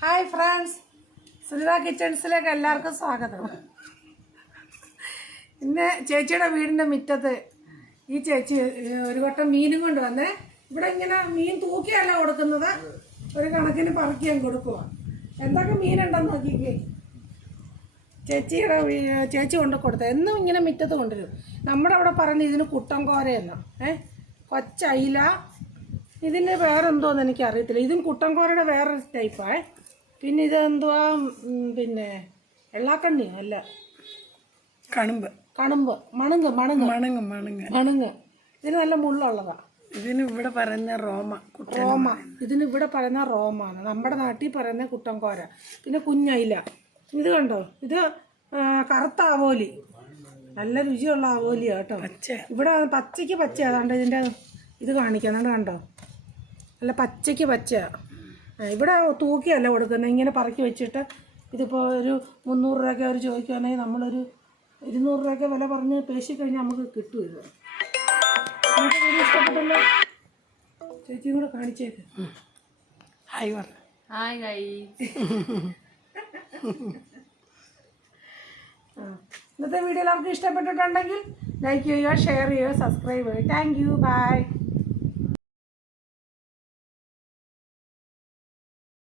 Hi friends. Sunitha കിച്ചൺസിലേക്ക് എല്ലാവർക്കും സ്വാഗതം. ഇന്ന് ചേച്ചിയുടെ വീടിന്റെ മുറ്റത്ത് ഈ ചേച്ചി ഒരു വട്ടം മീനും കൊണ്ട് വന്നേ ഇവിടെ ഇങ്ങനെ മീൻ തൂക്കിയല്ല കൊടുക്കുന്നത്. ഒരു കണക്കിന് പറക്കിയും കൊടുക്കുക എന്തൊക്കെ മീനുണ്ടെന്ന് നോക്കിക്കേ. ചേച്ചിയുടെ ചേച്ചി കൊണ്ട് കൊടുത്തത് എന്നും ഇങ്ങനെ മുറ്റത്ത് കൊണ്ടുവരും. നമ്മുടെ അവിടെ പറഞ്ഞ് ഇതിന് കുട്ടൻ കോരയെന്ന. ഏ കൊച്ചയില. ഇതിന് വേറെന്തോന്ന് എനിക്ക് അറിയത്തില്ല ഇതും കുട്ടൻ കോരയുടെ വേറൊരു ടൈപ്പാ. പിന്നെ ഇത് എന്തുവാ പിന്നെ എള്ളാക്കണ്ണി അല്ല. കണുമ്പ്. കണുമ്പ്. മണുങ്ങ് മണുങ്ങ്. മണങ്ങ് മണങ്ങ്. മണുങ്ങ്. ഇതിന് നല്ല മുള്ളുള്ളതാ. ഇതിന് ഇവിടെ പറയുന്ന റോമ റോമ. ഇതിന് ഇവിടെ പറയുന്ന റോമാണ്. നമ്മുടെ നാട്ടിൽ പറയുന്ന കുട്ടൻകോര പിന്നെ കുഞ്ഞയില. ഇത് കണ്ടോ? ഇത് കറുത്ത ആവോലി. നല്ല രുചിയുള്ള ആവോലിയാ കേട്ടോ. പച്ച. ഇവിടെ പച്ചയ്ക്ക് പച്ച അതാണ്ട് ഇതിന്റെ ഇത് കാണിക്കുന്നുണ്ട് കണ്ടോ? നല്ല പച്ചയ്ക്ക് പച്ച ഇവിടെ തൂക്കിയല്ല കൊടുക്കുന്നത്. ഇങ്ങനെ പറക്കി വെച്ചിട്ട് ഇതിപ്പോൾ ഒരു മുന്നൂറ് രൂപയ്ക്ക് അവർ ചോദിക്കുകയാണെങ്കിൽ നമ്മളൊരു ഇരുന്നൂറ് രൂപയ്ക്ക് വില പറഞ്ഞ് പേശി കഴിഞ്ഞാൽ നമുക്ക് കിട്ടും ഇത്. നിങ്ങൾക്ക് വീഡിയോ ഇഷ്ടപ്പെട്ടല്ലോ ചേച്ചിയും കൂടെ കാണിച്ചേക്ക്. ഹായ് പറഞ്ഞു. ഹായ്. ഇന്നത്തെ വീഡിയോ എല്ലാവർക്കും ഇഷ്ടപ്പെട്ടിട്ടുണ്ടെങ്കിൽ ലൈക്ക് ചെയ്യുക ഷെയർ ചെയ്യുക സബ്സ്ക്രൈബ് ചെയ്യുക. Thank you by